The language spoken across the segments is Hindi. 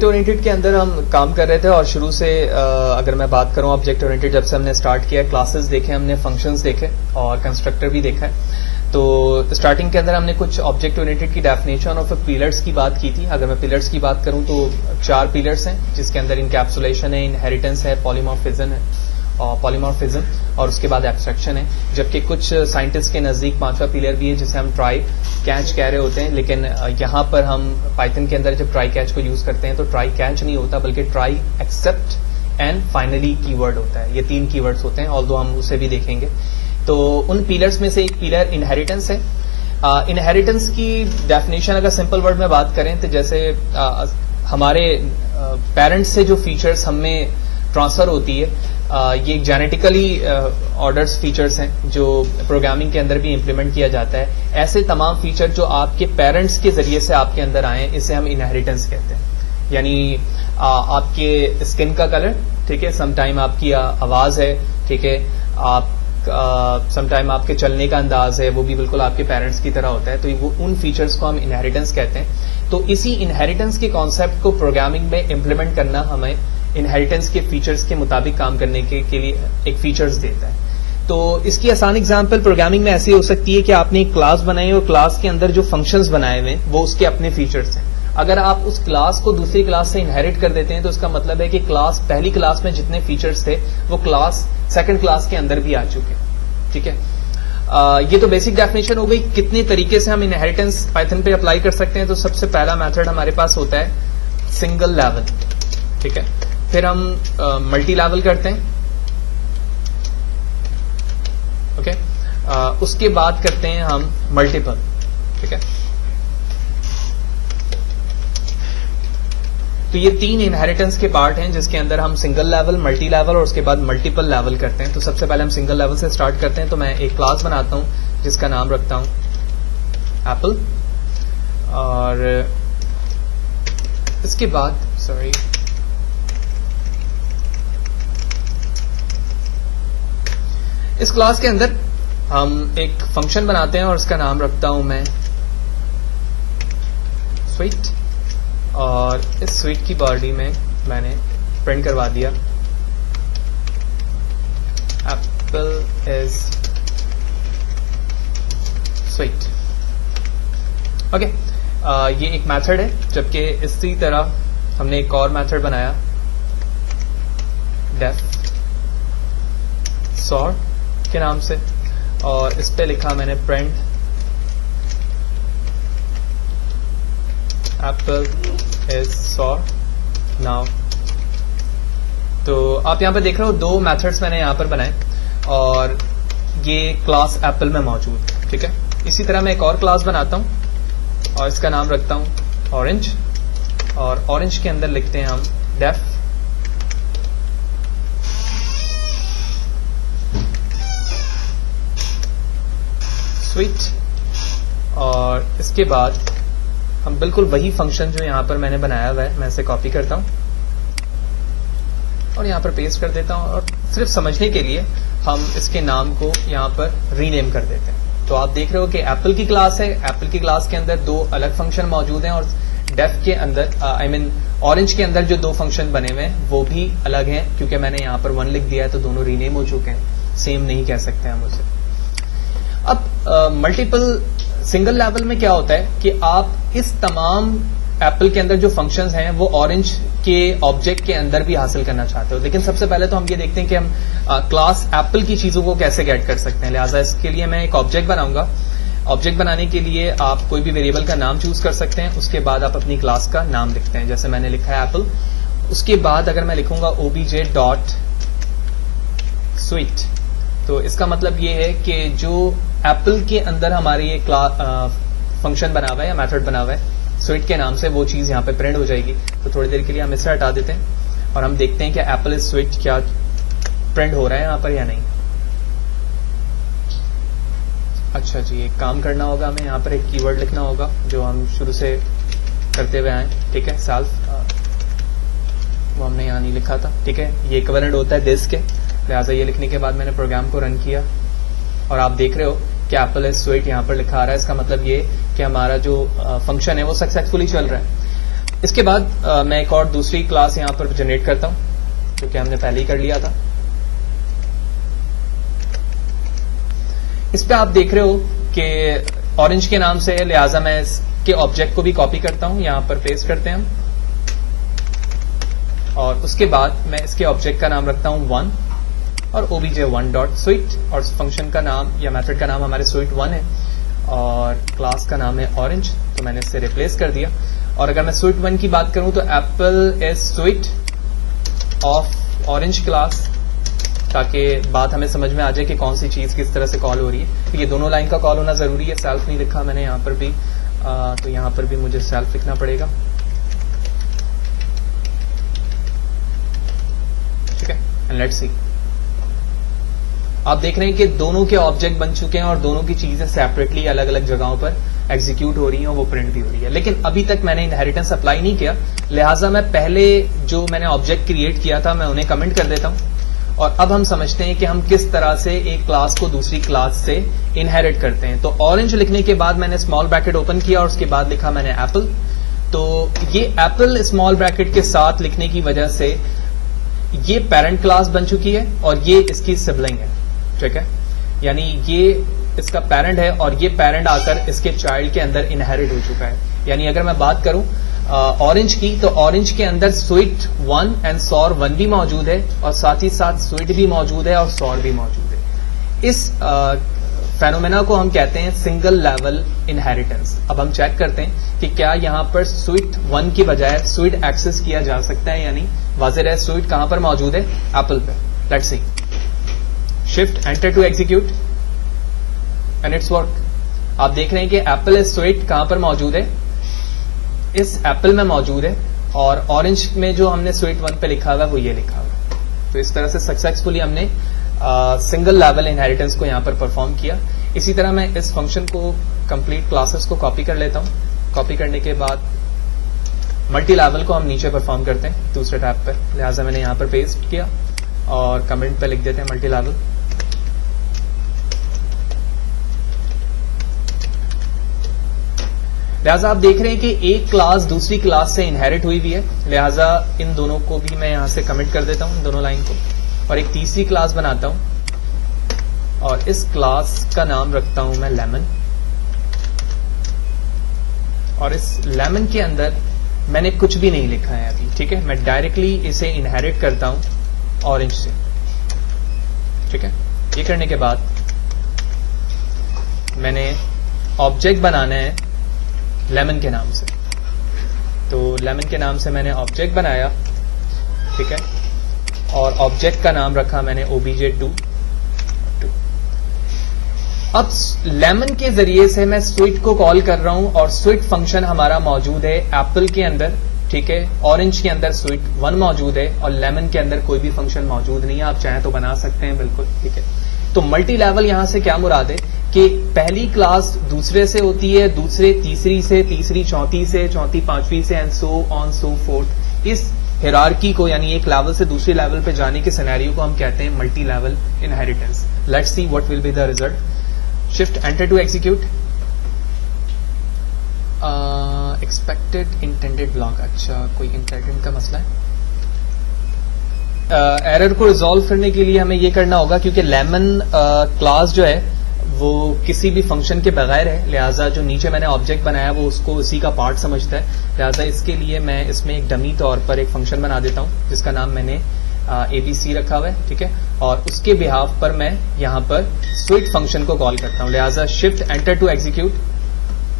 ओरिएंटेड के अंदर हम काम कर रहे थे और शुरू से अगर मैं बात करूं ऑब्जेक्ट ओरिएंटेड जब से हमने स्टार्ट किया, क्लासेस देखे हमने, फंक्शंस देखे और कंस्ट्रक्टर भी देखा है। तो स्टार्टिंग के अंदर हमने कुछ ऑब्जेक्ट ओरिएंटेड की डेफिनेशन और फिर पिलर्स की बात की थी। अगर मैं पिलर्स की बात करूं तो 4 पिलर्स हैं जिसके अंदर इनकैप्सुलेशन है, इनहेरिटेंस है, पॉलीमॉर्फिज्म और उसके बाद एब्स्ट्रैक्शन है। जबकि कुछ साइंटिस्ट के नजदीक 5वां पिलर भी है जिसे हम ट्राई कैच कह रहे होते हैं, लेकिन यहाँ पर हम पाइथन के अंदर जब ट्राई कैच को यूज करते हैं तो ट्राई कैच नहीं होता बल्कि try except and finally keyword होता है। ये 3 कीवर्ड्स होते हैं, ऑल्दो हम उसे भी देखेंगे। तो उन पिलर्स में से एक पिलर इनहेरिटेंस है। इनहेरिटेंस की डेफिनेशन अगर सिंपल वर्ड में बात करें तो जैसे हमारे पेरेंट्स से जो फीचर्स हमें ट्रांसफर होती है, ये जेनेटिकली ऑर्डर्स फीचर्स हैं जो प्रोग्रामिंग के अंदर भी इम्प्लीमेंट किया जाता है। ऐसे तमाम फीचर जो आपके पेरेंट्स के जरिए से आपके अंदर आए हैं, इसे हम इनहेरिटेंस कहते हैं। यानी आपके स्किन का कलर, ठीक है, समटाइम आपकी आवाज है, ठीक है, आप समटाइम आपके चलने का अंदाज है, वो भी बिल्कुल आपके पेरेंट्स की तरह होता है। तो वो उन फीचर्स को हम इनहेरिटेंस कहते हैं। तो इसी इनहेरिटेंस के कॉन्सेप्ट को प्रोग्रामिंग में इम्प्लीमेंट करना हमें इनहेरिटेंस के फीचर्स के मुताबिक काम करने के लिए एक फीचर्स देता है। तो इसकी आसान एग्जांपल प्रोग्रामिंग में ऐसी हो सकती है कि आपने एक क्लास बनाई और क्लास के अंदर जो फंक्शंस बनाए हुए हैं वो उसके अपने फीचर्स हैं। अगर आप उस क्लास को दूसरी क्लास से इनहेरिट कर देते हैं तो इसका मतलब है कि क्लास पहली क्लास में जितने फीचर्स थे वो क्लास सेकंड क्लास के अंदर भी आ चुके हैं। ठीक है, ये तो बेसिक डेफिनेशन हो गई। कितने तरीके से हम इनहेरिटेंस पाइथन पे अप्लाई कर सकते हैं? तो सबसे पहला मेथड हमारे पास होता है सिंगल लेवल, ठीक है। फिर हम मल्टी लेवल करते हैं, ओके। उसके बाद करते हैं हम मल्टीपल, ठीक है। तो ये 3 इनहेरिटेंस के पार्ट हैं जिसके अंदर हम सिंगल लेवल, मल्टी लेवल और उसके बाद मल्टीपल लेवल करते हैं। तो सबसे पहले हम सिंगल लेवल से स्टार्ट करते हैं। तो मैं एक क्लास बनाता हूं जिसका नाम रखता हूं एप्पल, और इसके बाद इस क्लास के अंदर हम एक फंक्शन बनाते हैं और उसका नाम रखता हूं मैं स्वीट, और इस स्वीट की बॉडी में मैंने प्रिंट करवा दिया एप्पल इज स्वीट, ओके। ये एक मेथड है। जबकि इसी तरह हमने एक और मेथड बनाया डेफ सॉर्ट के नाम से, और इस पे लिखा मैंने print Apple is sort now. तो आप यहां पर देख रहे हो 2 मेथड्स मैंने यहां पर बनाए और ये क्लास एप्पल में मौजूद है, ठीक है। इसी तरह मैं एक और क्लास बनाता हूं और इसका नाम रखता हूं ऑरेंज, और ऑरेंज के अंदर लिखते हैं हम डेफ स्वीट, और इसके बाद हम बिल्कुल वही फंक्शन जो यहां पर मैंने बनाया हुआ है मैं इसे कॉपी करता हूं और यहां पर पेस्ट कर देता हूं, और सिर्फ समझने के लिए हम इसके नाम को यहां पर रीनेम कर देते हैं। तो आप देख रहे हो कि एप्पल की क्लास है, एप्पल की क्लास के अंदर 2 अलग फंक्शन मौजूद हैं, और डेफ के अंदर ऑरेंज के अंदर जो 2 फंक्शन बने हुए हैं वो भी अलग हैं, क्योंकि मैंने यहां पर 1 लिख दिया है तो दोनों रीनेम हो चुके हैं, सेम नहीं कह सकते हम उसे। अब मल्टीपल सिंगल लेवल में क्या होता है कि आप इस तमाम एप्पल के अंदर जो फंक्शंस हैं वो ऑरेंज के ऑब्जेक्ट के अंदर भी हासिल करना चाहते हो। लेकिन सबसे पहले तो हम ये देखते हैं कि हम क्लास एप्पल की चीजों को कैसे गेट कर सकते हैं। लिहाजा इसके लिए मैं एक ऑब्जेक्ट बनाऊंगा। ऑब्जेक्ट बनाने के लिए आप कोई भी वेरिएबल का नाम चूज कर सकते हैं, उसके बाद आप अपनी क्लास का नाम लिखते हैं। जैसे मैंने लिखा है एप्पल, उसके बाद अगर मैं लिखूंगा obj डॉट स्वीट, तो इसका मतलब ये है कि जो एप्पल के अंदर हमारे ये फंक्शन बना हुआ है या मेथड बना हुआ है स्वीट के नाम से, वो चीज यहाँ पे प्रिंट हो जाएगी। तो थोड़ी देर के लिए हम इसे हटा देते हैं और हम देखते हैं कि एप्पल इज स्वीट क्या प्रिंट हो रहा है यहाँ पर या नहीं। अच्छा जी, एक काम करना होगा, हमें यहाँ पर एक कीवर्ड लिखना होगा जो हम शुरू से करते हुए आए, ठीक है। सेल्फ, वो हमने यहाँ नहीं लिखा था, ठीक है। ये इक्विवेलेंट होता है दिस के, लिहाजा ये लिखने के बाद मैंने प्रोग्राम को रन किया और आप देख रहे हो कि एप्पल इज स्वीट यहाँ पर लिखा आ रहा है। इसका मतलब ये कि हमारा जो फंक्शन है वो सक्सेसफुली चल रहा है। इसके बाद मैं एक और दूसरी क्लास यहां पर जनरेट करता हूं, क्योंकि हमने पहले ही कर लिया था। इस पे आप देख रहे हो कि ऑरेंज के नाम से है, लिहाजा मैं इसके ऑब्जेक्ट को भी कॉपी करता हूं, यहां पर पेस्ट करते हैं हम, और उसके बाद मैं इसके ऑब्जेक्ट का नाम रखता हूं 1 और obj1.switch, और फंक्शन का नाम या मेथड का नाम हमारे switch1 है और क्लास का नाम है ऑरेंज, तो मैंने इससे रिप्लेस कर दिया। और अगर मैं switch1 की बात करूं तो Apple is sweet of orange class, ताकि बात हमें समझ में आ जाए कि कौन सी चीज किस तरह से कॉल हो रही है। तो ये दोनों लाइन का कॉल होना जरूरी है, सेल्फ नहीं लिखा मैंने यहां पर भी, तो यहां पर भी मुझे सेल्फ लिखना पड़ेगा, ठीक है। एंड लेट्स सी, आप देख रहे हैं कि दोनों के ऑब्जेक्ट बन चुके हैं और दोनों की चीजें सेपरेटली अलग अलग जगहों पर एग्जीक्यूट हो रही हैं और वो प्रिंट भी हो रही है। लेकिन अभी तक मैंने इनहेरिटेंस अप्लाई नहीं किया, लिहाजा मैं पहले जो मैंने ऑब्जेक्ट क्रिएट किया था मैं उन्हें कमेंट कर देता हूं, और अब हम समझते हैं कि हम किस तरह से एक क्लास को दूसरी क्लास से इनहेरिट करते हैं। तो ऑरेंज लिखने के बाद मैंने स्मॉल ब्रैकेट ओपन किया और उसके बाद लिखा मैंने एप्पल। तो ये एप्पल स्मॉल ब्रैकेट के साथ लिखने की वजह से ये पेरेंट क्लास बन चुकी है और ये इसकी सिबलिंग है, ठीक है। यानी ये इसका पेरेंट है और ये पेरेंट आकर इसके चाइल्ड के अंदर इनहेरिट हो चुका है। यानी अगर मैं बात करूं ऑरेंज की, तो ऑरेंज के अंदर switch1 एंड sour1 भी मौजूद है और साथ ही साथ स्वीट भी मौजूद है और sour भी मौजूद है। इस फेनोमेना को हम कहते हैं सिंगल लेवल इनहेरिटेंस। अब हम चेक करते हैं कि क्या यहां पर switch1 की बजाय स्वीट एक्सेस किया जा सकता है, यानी वाज़ेह है स्वीट कहां पर मौजूद है, एप्पल पे। Let's see, shift enter to execute and it's work. आप देख रहे हैं कि एप्पल इज स्वीट कहां पर मौजूद है, इस एप्पल में मौजूद है, और ऑरेंज में जो हमने switch1 पे लिखा हुआ है वो ये लिखा हुआ है। तो इस तरह से सक्सेसफुली हमने सिंगल लेवल इनहेरिटेंस को यहां पर परफॉर्म किया। इसी तरह मैं इस फंक्शन को कंप्लीट क्लासेस को कॉपी कर लेता हूं। कॉपी करने के बाद मल्टी लेवल को हम नीचे परफॉर्म करते हैं दूसरे टैब पर, लिहाजा मैंने यहां पर पेस्ट किया और कमेंट पे लिख देते हैं मल्टी लेवल। लिहाजा आप देख रहे हैं कि एक क्लास दूसरी क्लास से इनहेरिट हुई भी है, लिहाजा इन दोनों को भी मैं यहां से कमिट कर देता हूं, दोनों लाइन को, और एक तीसरी क्लास बनाता हूं और इस क्लास का नाम रखता हूं मैं लेमन। और इस लेमन के अंदर मैंने कुछ भी नहीं लिखा है अभी, ठीक है। मैं डायरेक्टली इसे इनहेरिट करता हूं ऑरेंज से, ठीक है। ये करने के बाद मैंने ऑब्जेक्ट बनाना है लेमन के नाम से, तो लेमन के नाम से मैंने ऑब्जेक्ट बनाया, ठीक है, और ऑब्जेक्ट का नाम रखा मैंने obj2। अब लेमन के जरिए से मैं स्वीट को कॉल कर रहा हूं और स्वीट फंक्शन हमारा मौजूद है एप्पल के अंदर, ठीक है। ऑरेंज के अंदर switch1 मौजूद है और लेमन के अंदर कोई भी फंक्शन मौजूद नहीं है। आप चाहें तो बना सकते हैं, बिल्कुल, ठीक है। तो मल्टी लेवल यहां से क्या मुराद है कि पहली क्लास दूसरे से होती है, दूसरे तीसरी से, तीसरी चौथी से, चौथी पांचवी से, and so on so fourth. इस हिरार्की को, यानी एक लेवल से दूसरे लेवल पे जाने के सिनेरियो को हम कहते हैं multi level inheritance. Let's see what will be the result. Shift enter to execute. Expected intended block, अच्छा कोई इंटेंडेड का मसला है। एरर को रिजॉल्व करने के लिए हमें ये करना होगा, क्योंकि लेमन क्लास जो है वो किसी भी फंक्शन के बगैर है, लिहाजा जो नीचे मैंने ऑब्जेक्ट बनाया वो उसको उसी का पार्ट समझता है। लिहाजा इसके लिए मैं इसमें एक डमी तौर पर एक फंक्शन बना देता हूं जिसका नाम मैंने ABC रखा हुआ है, ठीक है। और उसके बिहाफ पर मैं यहां पर स्वीट फंक्शन को कॉल करता हूं, लिहाजा शिफ्ट एंटर टू एग्जीक्यूट।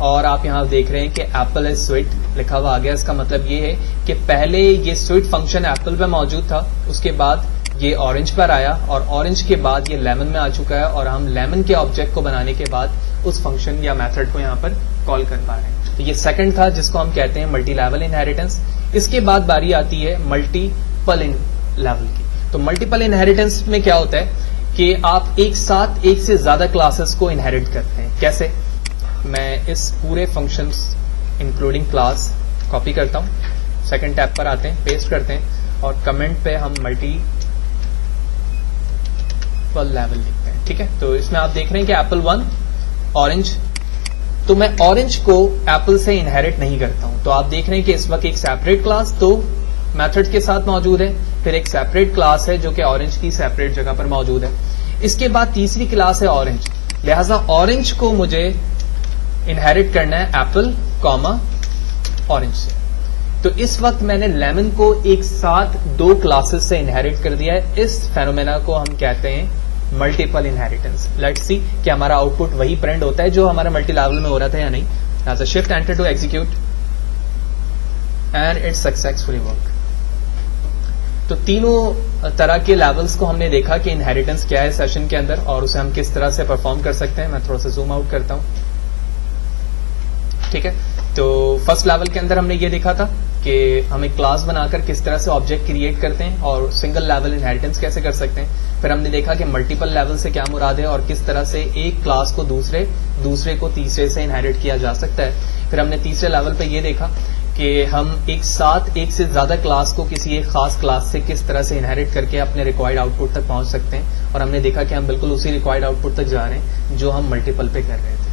और आप यहां देख रहे हैं कि एप्पल इज स्वीट लिखा हुआ आ गया। इसका मतलब ये है कि पहले ये स्वीट फंक्शन एप्पल पे मौजूद था, उसके बाद ये ऑरेंज पर आया और ऑरेंज के बाद ये लेमन में आ चुका है, और हम लेमन के ऑब्जेक्ट को बनाने के बाद उस फंक्शन या मेथड को यहां पर कॉल कर पा रहे हैं। तो ये सेकंड था जिसको हम कहते हैं मल्टी लेवल इनहेरिटेंस। इसके बाद बारी आती है मल्टीपल लेवल की। तो मल्टीपल इनहेरिटेंस में क्या होता है कि आप एक साथ एक से ज्यादा क्लासेस को इनहेरिट करते हैं। कैसे? मैं इस पूरे फंक्शंस इंक्लूडिंग क्लास कॉपी करता हूं, सेकंड टैब पर आते हैं, पेस्ट करते हैं और कमेंट पे हम मल्टीपल लेवल लिखते हैं, ठीक है। तो इसमें आप देख रहे हैं कि एप्पल 1 ऑरेंज तो मैं ऑरेंज को एप्पल से इनहेरिट नहीं करता हूं। तो आप देख रहे हैं कि इस वक्त एक सेपरेट क्लास तो मेथड के साथ मौजूद है, फिर एक सेपरेट क्लास है जो कि ऑरेंज की सेपरेट जगह पर मौजूद है। इसके बाद तीसरी क्लास है ऑरेंज, लिहाजा ऑरेंज को मुझे इनहेरिट करना है एप्पल कॉमा ऑरेंज से। तो इस वक्त मैंने लेमन को एक साथ दो क्लासेस से इनहेरिट कर दिया है। इस फेनोमेना को हम कहते हैं मल्टीपल इनहेरिटेंस। लेट्स सी कि हमारा आउटपुट वही प्रिंट होता है जो हमारा मल्टी लेवल में हो रहा था या नहीं। As a shift enter to execute and it's successfully work. तो तीनों तरह के लेवल्स को हमने देखा कि इनहेरिटेंस क्या है सेशन के अंदर और उसे हम किस तरह से परफॉर्म कर सकते हैं। मैं थोड़ा सा जूम आउट करता हूं, ठीक है। तो फर्स्ट लेवल के अंदर हमने ये देखा था कि हम एक क्लास बनाकर किस तरह से ऑब्जेक्ट क्रिएट करते हैं और सिंगल लेवल इनहेरिटेंस कैसे कर सकते हैं। फिर हमने देखा कि मल्टीपल लेवल से क्या मुराद है और किस तरह से एक क्लास को दूसरे को तीसरे से इनहेरिट किया जा सकता है। फिर हमने तीसरे लेवल पे ये देखा कि हम एक साथ एक से ज्यादा क्लास को किसी एक खास क्लास से किस तरह से इनहेरिट करके अपने रिक्वायर्ड आउटपुट तक पहुंच सकते हैं। और हमने देखा कि हम बिल्कुल उसी रिक्वायर्ड आउटपुट तक जा रहे हैं जो हम मल्टीपल पे कर रहे थे।